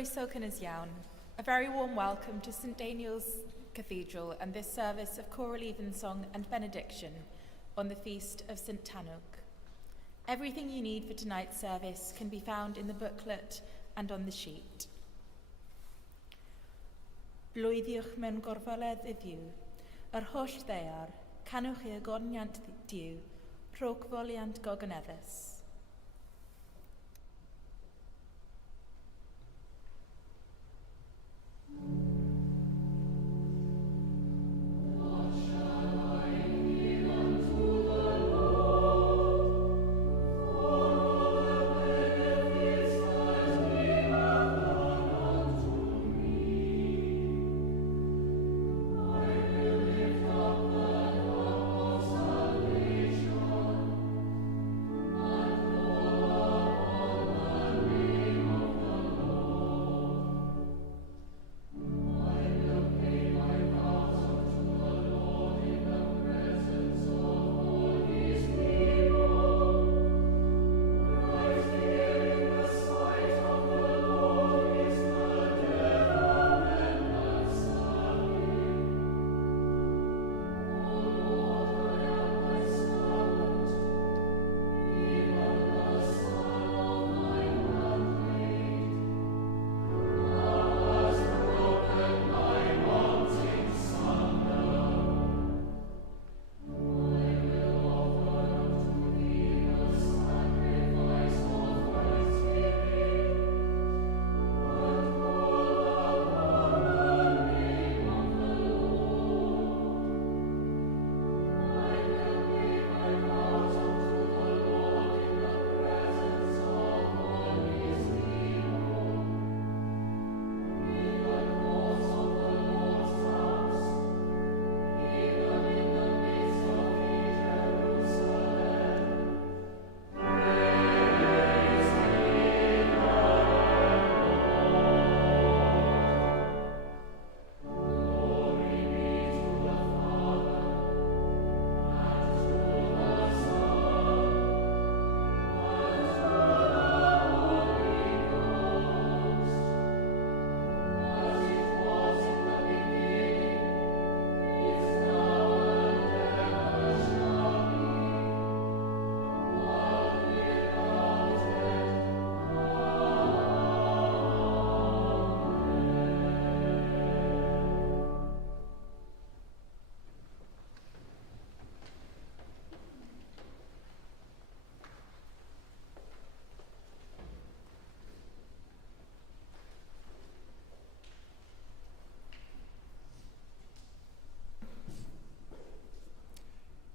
Croeso cynnes iawn. A very warm welcome to St Daniel's Cathedral and this service of choral evensong and benediction on the feast of St Tanwch. Everything you need for tonight's service can be found in the booklet and on the sheet. Blwyddiwch mewn gorfaledd iddiw, yr holl ddear, canwch i agoniant diw, rhogfoliant gogoneddus.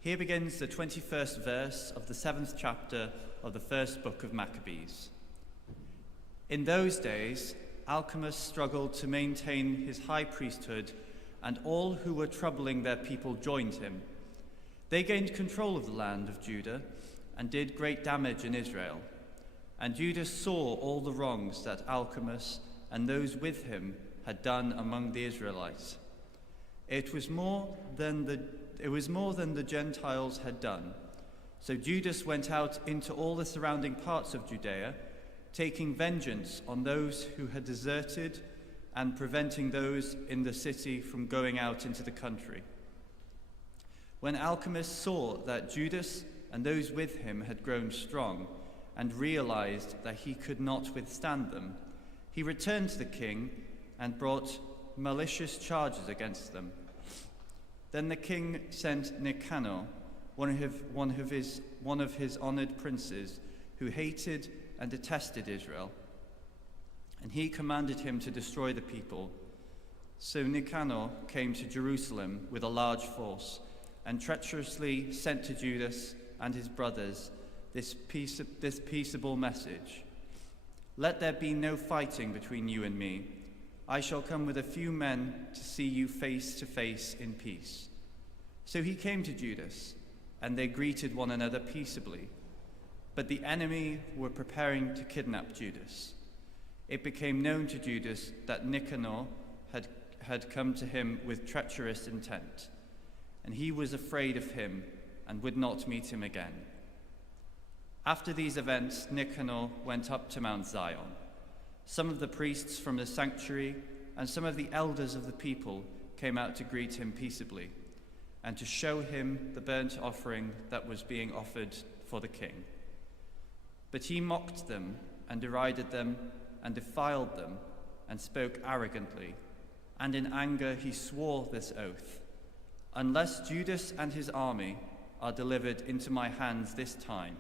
Here begins the 21st verse of the 7th chapter of the first book of Maccabees. In those days, Alcimus struggled to maintain his high priesthood, and all who were troubling their people joined him. They gained control of the land of Judah and did great damage in Israel. And Judah saw all the wrongs that Alcimus and those with him had done among the Israelites. It was more than the Gentiles had done. So Judas went out into all the surrounding parts of Judea, taking vengeance on those who had deserted and preventing those in the city from going out into the country. When Alcimus saw that Judas and those with him had grown strong and realized that he could not withstand them, he returned to the king and brought malicious charges against them. Then the king sent Nicanor, one of his honored princes, who hated and detested Israel, and he commanded him to destroy the people. So Nicanor came to Jerusalem with a large force and treacherously sent to Judas and his brothers this peaceable message: "Let there be no fighting between you and me. I shall come with a few men to see you face to face in peace." So he came to Judas, and they greeted one another peaceably. But the enemy were preparing to kidnap Judas. It became known to Judas that Nicanor had come to him with treacherous intent, and he was afraid of him and would not meet him again. After these events, Nicanor went up to Mount Zion, Some of the priests from the sanctuary and some of the elders of the people came out to greet him peaceably and to show him the burnt offering that was being offered for the king. But he mocked them and derided them and defiled them and spoke arrogantly. And in anger he swore this oath: "Unless Judas and his army are delivered into my hands this time,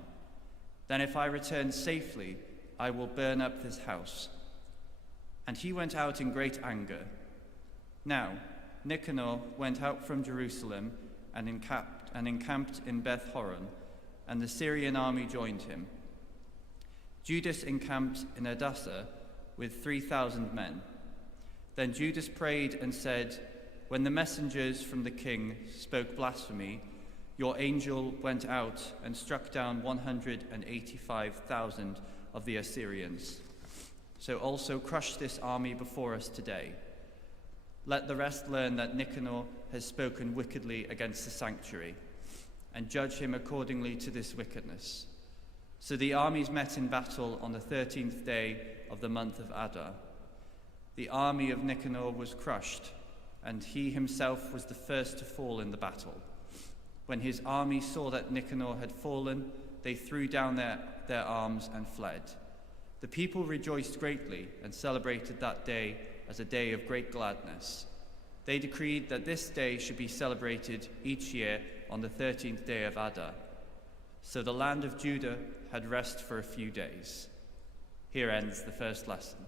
then if I return safely, I will burn up this house." And he went out in great anger. Now Nicanor went out from Jerusalem and encamped in Beth Horon, and the Syrian army joined him. Judas encamped in Adasa with 3,000 men. Then Judas prayed and said, "When the messengers from the king spoke blasphemy, your angel went out and struck down 185,000 of the Assyrians. So also crush this army before us today. Let the rest learn that Nicanor has spoken wickedly against the sanctuary, and judge him accordingly to this wickedness." So the armies met in battle on the 13th day of the month of Adar. The army of Nicanor was crushed, and he himself was the first to fall in the battle. When his army saw that Nicanor had fallen, they threw down their arms and fled. The people rejoiced greatly and celebrated that day as a day of great gladness. They decreed that this day should be celebrated each year on the 13th day of Adar. So the land of Judah had rest for a few days. Here ends the first lesson.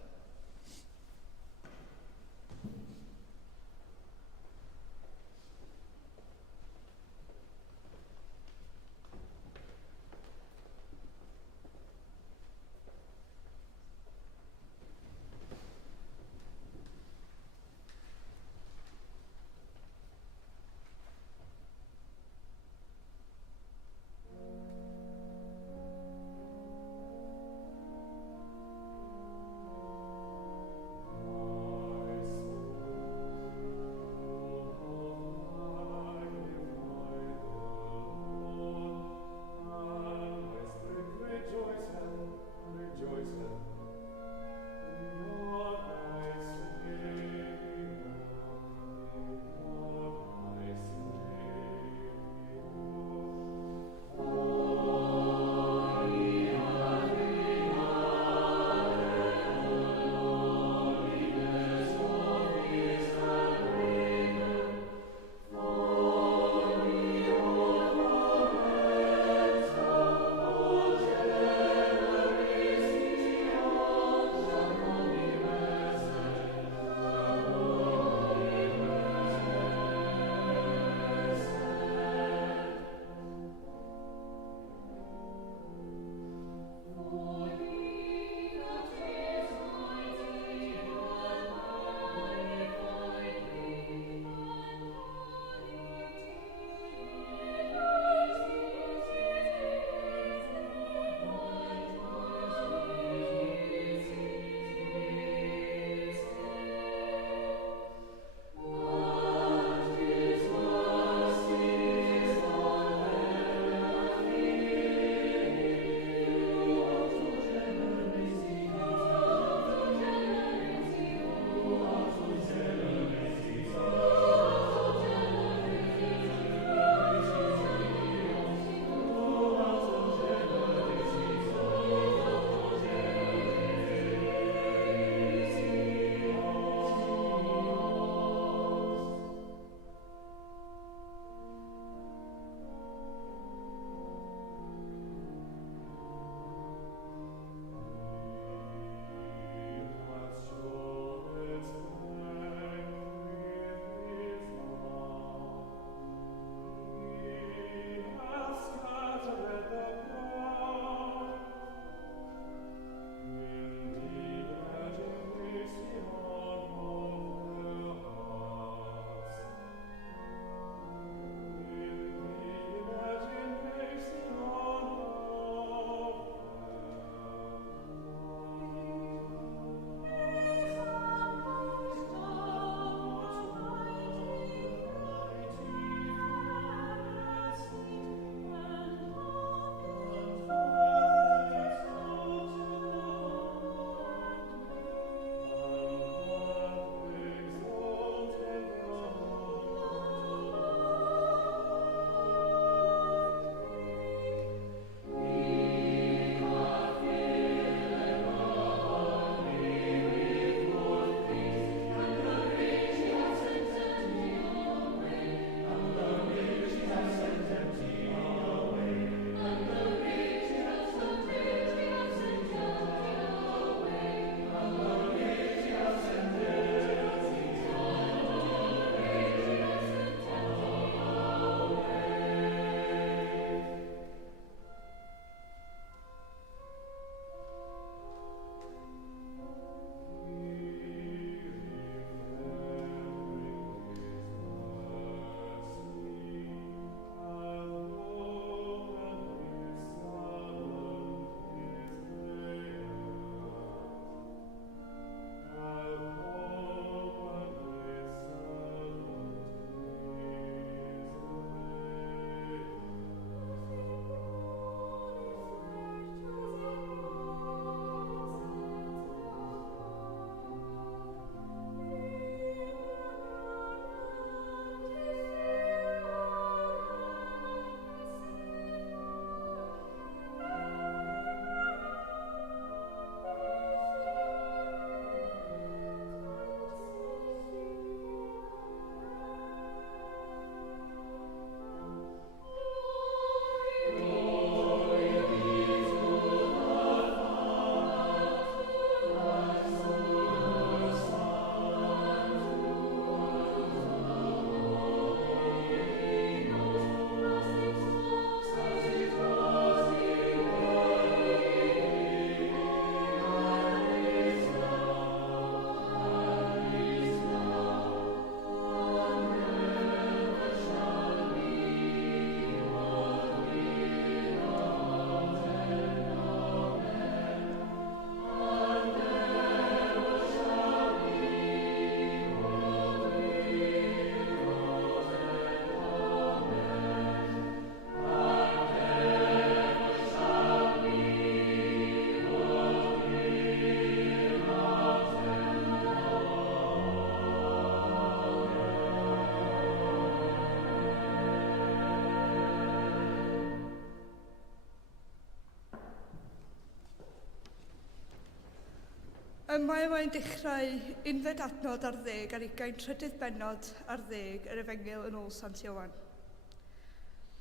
Yma mae'n dechrau unfed adnod ar 10 ar 23 bennod ar 10 yr Efengyl yn ôl Sant Ioan.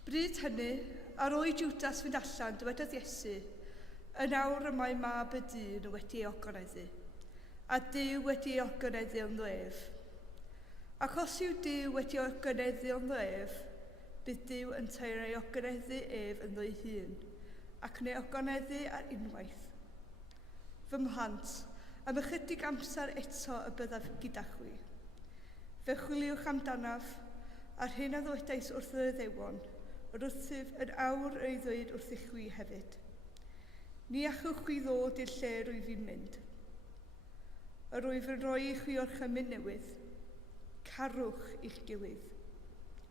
Bryd hynny, ar oed Jwdas fynd allan, dywedodd Iesu, yn awr y mae mab y dyn wedi ei ogoreddu, a Duw wedi ei ogoreddu o'n ddwef. Ac os yw Duw wedi ei ogoreddu o'n ddwef, bydd Duw yn teir ei ogoreddu ef yn ddwy hun, ac yn ei ogoreddu ar unwaith. Fy mhlant, am ychydig amser eto y byddaf gyda chwi. Fe chwiliwch amdanaf, a'r hyn a ddwedais wrth yr Iddewon, yr wrthyf yn awr ei ddweud wrth i chwi hefyd. Ni allwch chi ddod i'r lle rwyf fi'n mynd. Yr wyf yn rhoi i chwi orchymyn newydd. Carwch i'ch gilydd,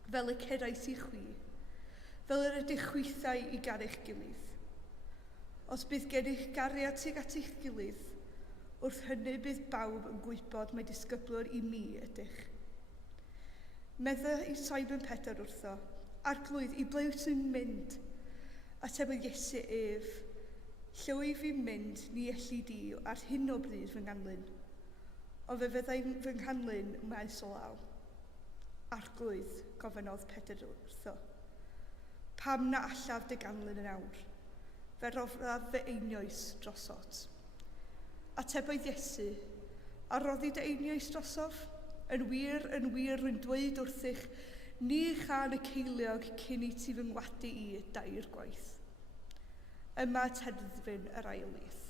fel y cerais i chwi, fel yr ydych chwithau i garu'ch gilydd. Os bydd gennych gariad tuag at eich gilydd, wrth hynny bydd bawb yn gwybod mae disgyblwyr i mi ydych. Medda i Simon Pedr wrtho, arglwydd, i ble wyt ti'n mynd? Atebodd Iesu ef, lle wyf fi'n mynd ni elli di ar hyn o bryd fy nghanlyn, o fe fyddai'n fy nghanlyn maes o law. Arglwydd, gofynodd Pedr wrtho, pam na allaf dy ganlyn yn awr? Fe roddaf fy einioes drosod. Atebodd Iesu, a roddi dy einioes drosof? Yn wir, rwy'n dweud wrthych, ni chan y ceiliog cyn i ti fy ngwadu i 2 gwaith. Yma terfyn yr ail lith.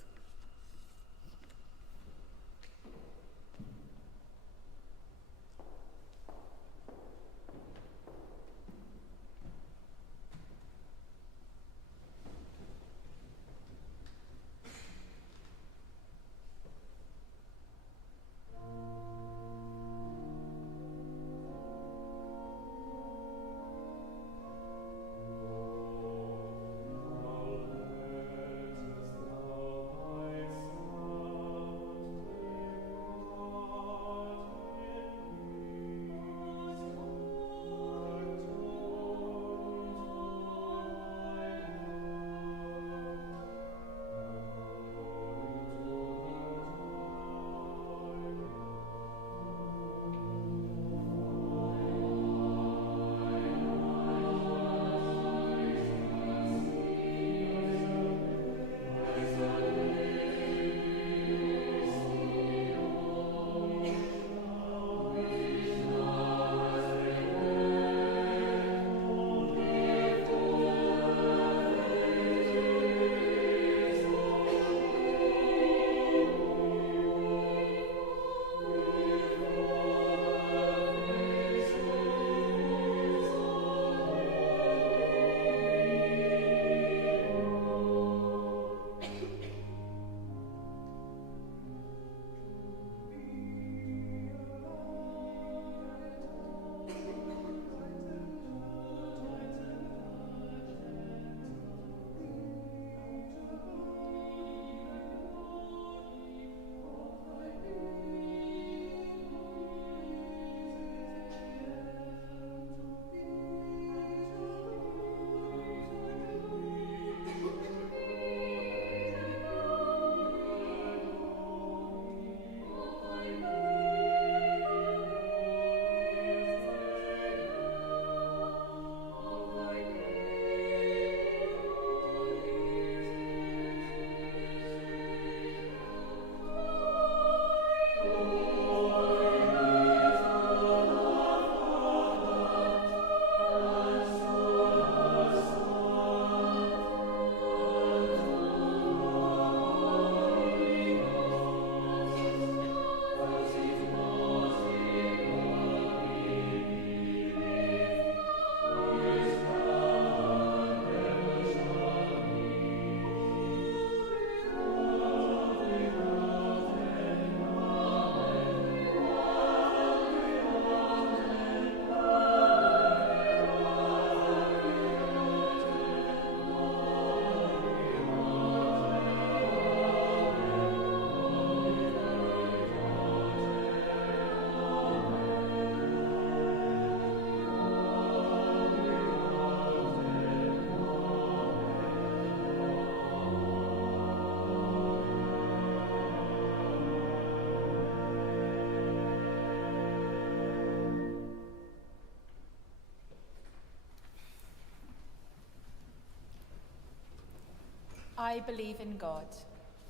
I believe in God,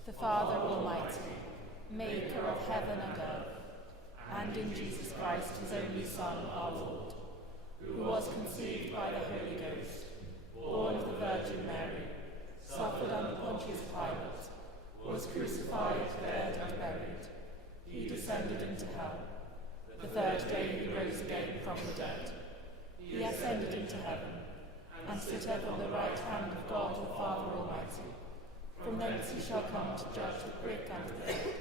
the Father Almighty, maker of heaven and earth, and in Jesus Christ, his only Son, our Lord, who was conceived by the Holy Ghost, born of the Virgin Mary, suffered under Pontius Pilate, was crucified, dead, and buried. He descended into hell. The third day he rose again from the dead. He ascended into heaven, and sitteth on the right hand of God the Father Almighty. From thence he shall come to judge the quick and the dead.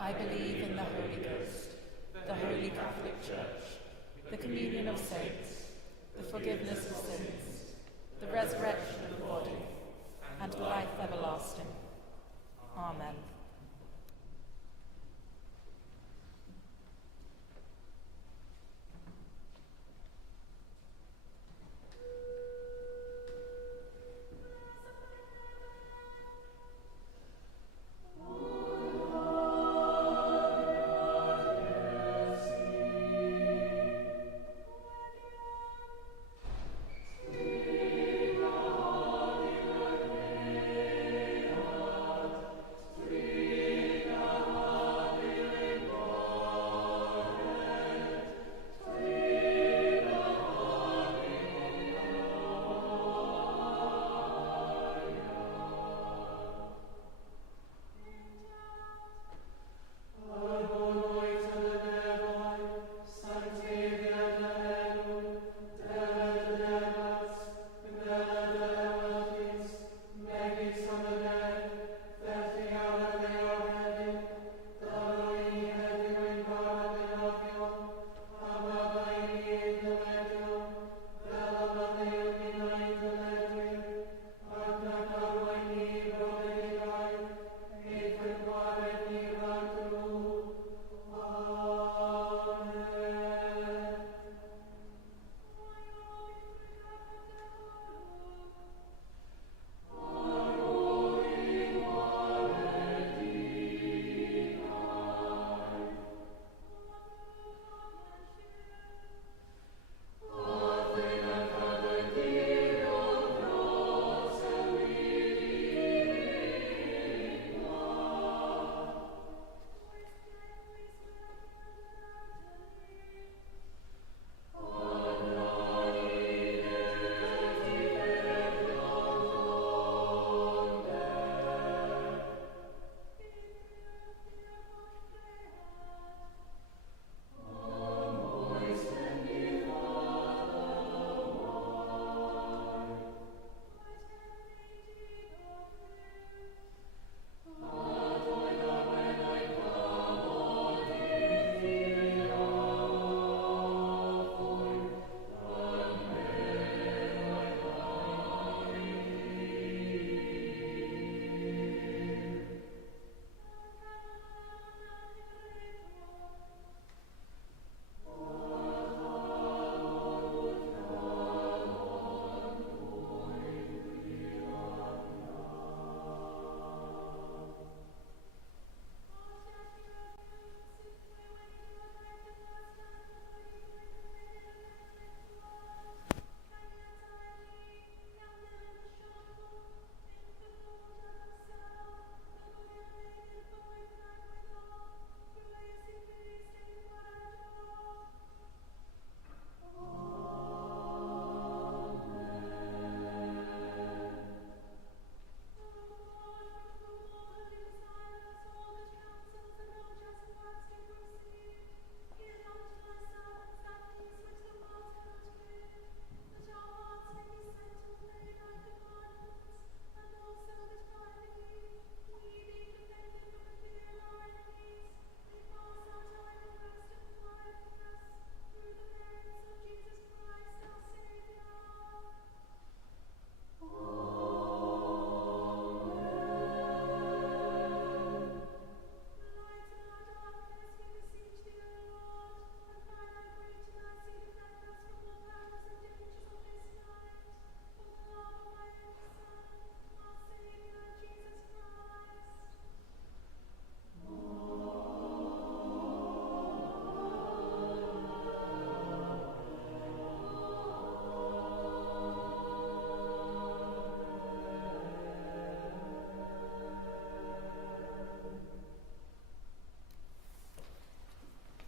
I believe in the Holy Ghost, the Holy Catholic Church, the communion of saints, the forgiveness of sins, the resurrection of the body, and life everlasting. Amen. Three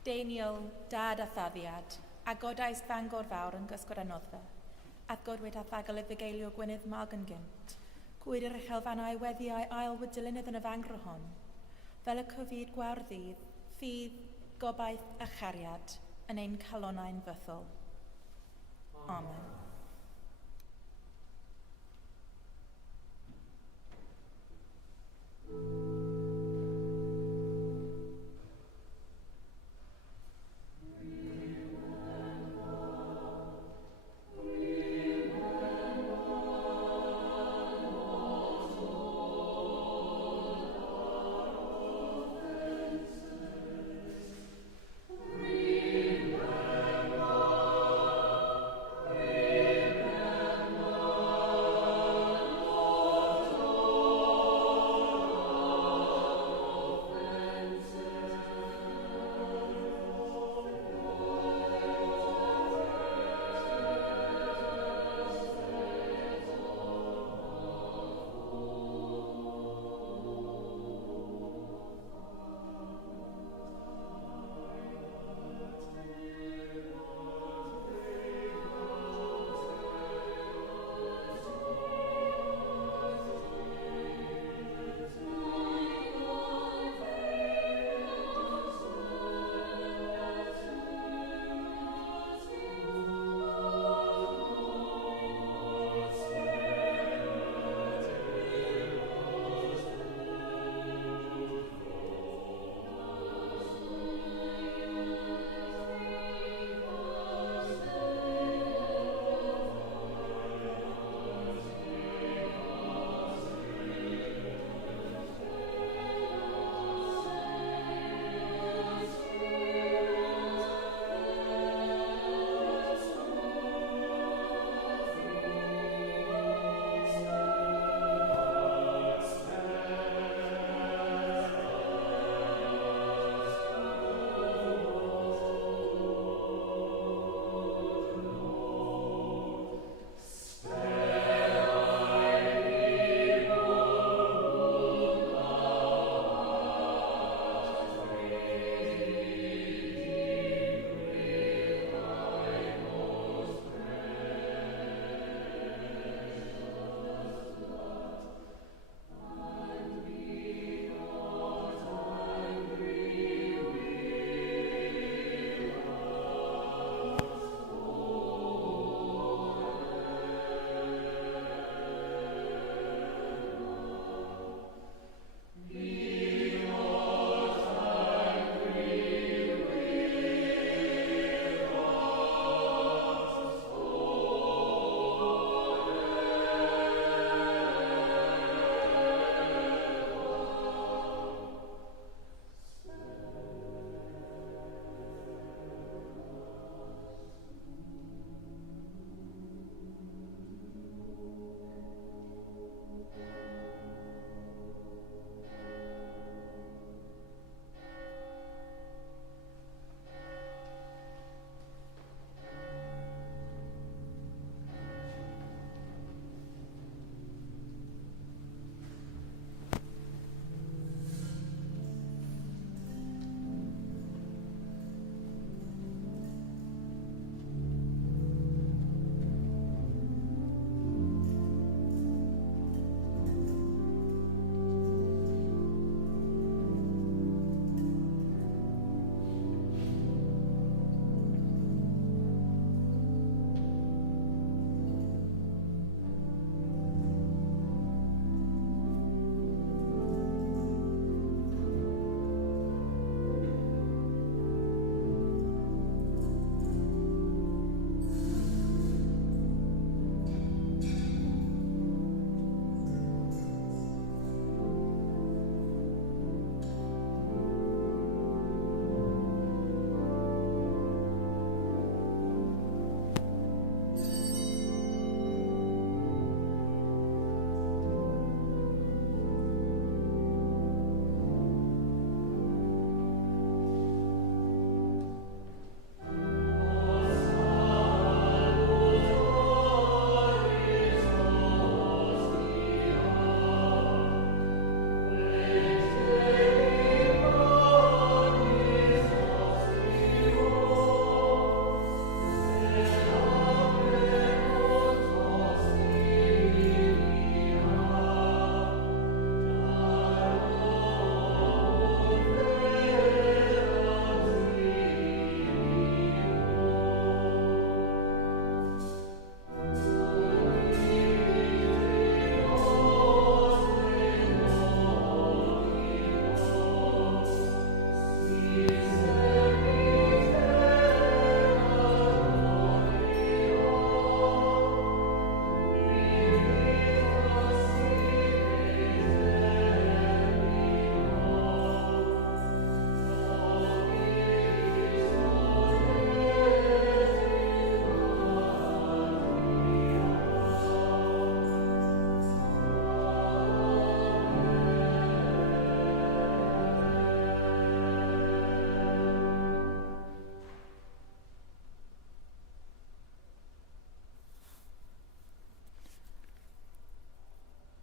Deiniol, dad a thaddiad, a godais Fangor fawr yn gysgod a noddfa, a godwyd a thagol y fugeilio Gwynydd Mag yn gynt, cwyd yr uchelfannau weddiau ail wydilynydd yn y fangro hon, fel y cyfyd gwawrddydd, ffydd, gobaith a chariad, yn ein calonau'n fythol. Amen.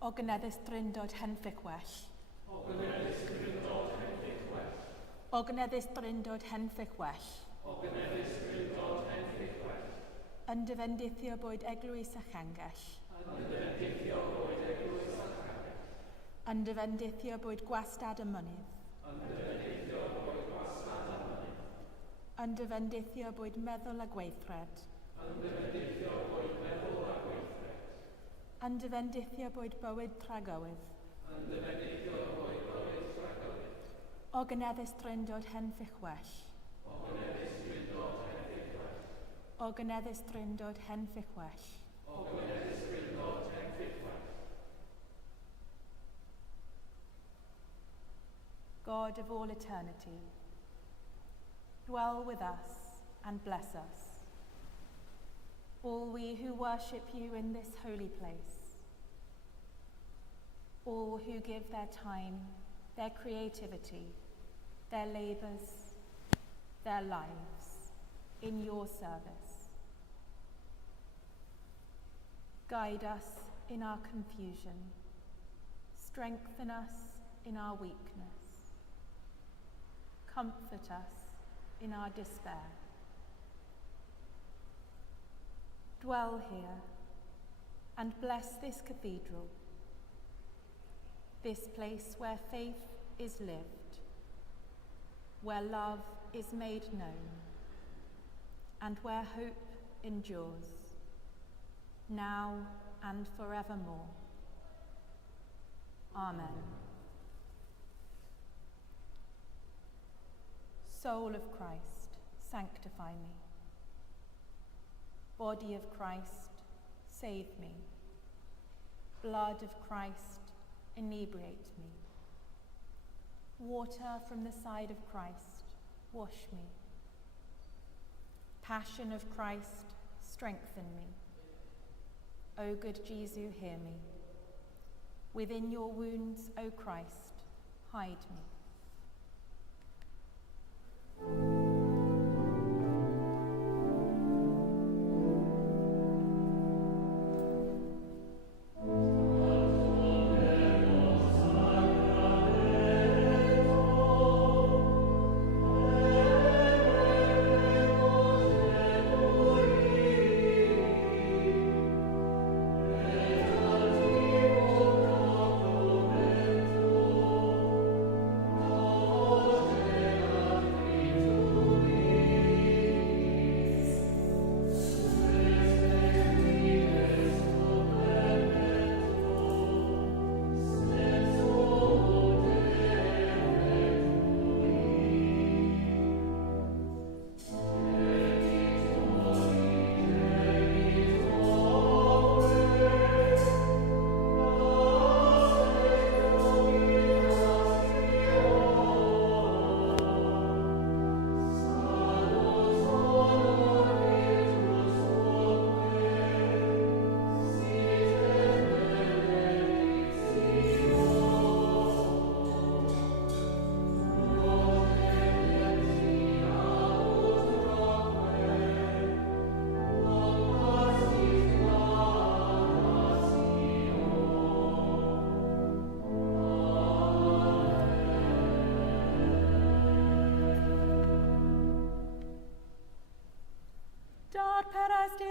O gynneddus dryndod henffych well. O gynneddus dryndod henffych well. Yn dyfendithio boed eglwys a changell. Yn dyfendithio boed gwastad y mynydd. Yn dyfendithio boed meddwl a gweithred. Yn dyfendithio boed bywyd tragowydd. O gynneddus dryndod henffych well. O gynneddus dryndod henffych well. God of all eternity, dwell with us and bless us. All we who worship you in this holy place, all who give their time, their creativity, their labors, their lives in your service. Guide us in our confusion, strengthen us in our weakness, comfort us in our despair. Dwell here and bless this cathedral, this place where faith is lived, where love is made known, and where hope endures, now and forevermore. Amen. Soul of Christ, sanctify me. Body of Christ, save me. Blood of Christ, inebriate me. Water from the side of Christ, wash me. Passion of Christ, strengthen me. O good Jesu, hear me. Within your wounds, O Christ, hide me.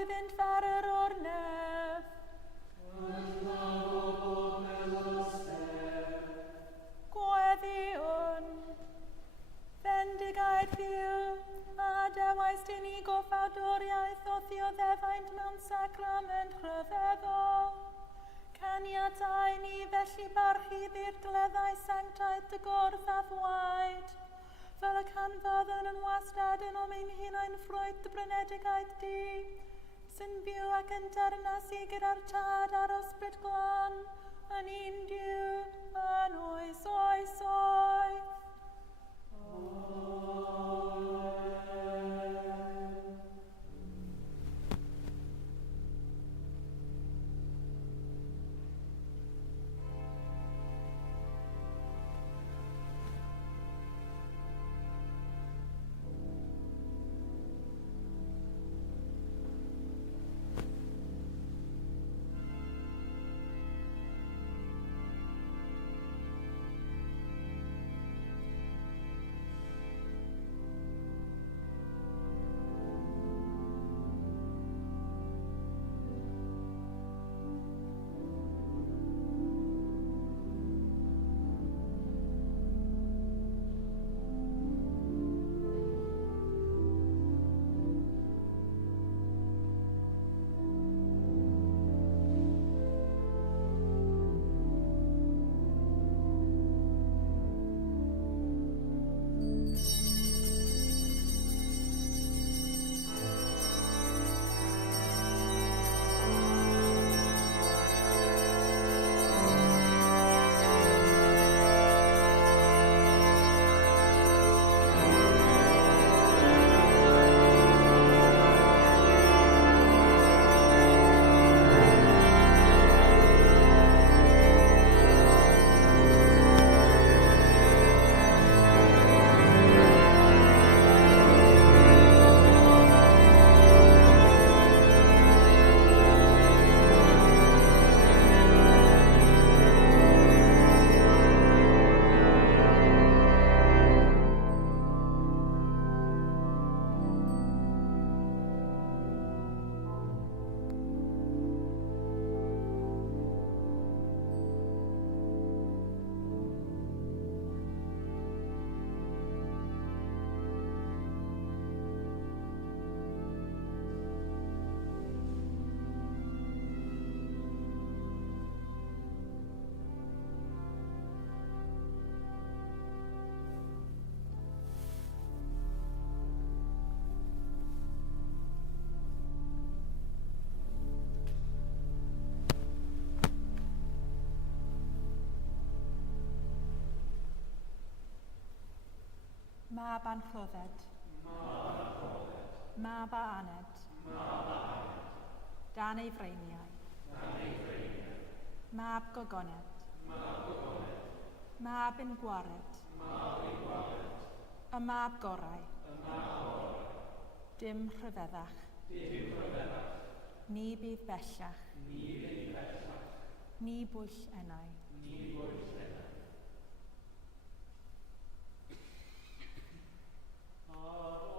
Iddynt farer o'r nef. Gweddiwn, fendigaid ddiw, a dewais dyn ni goffawdoriaeth o ddioddefaint mewn sacrament rhyfeddol. Caniatau ni felly barchu ddirgleddau sanctaeth dy gorff a ddwaid, fel y canfodden yn wastad yn o'm ein hunain ffrwyth dy brynedigaidd di, sy'n byw ac yn dernasu gyda'r tad a'r ysbryd glon, yn un Duw, yn oes oes oes. Mab Anrhydded. Mab a Aned. Dan ei freiniau. Mab Gogoned. Mab yn gwared. Y mab gorau. Dim rhyfeddach. Ni bydd bellach. Ni bwyll enau. Ar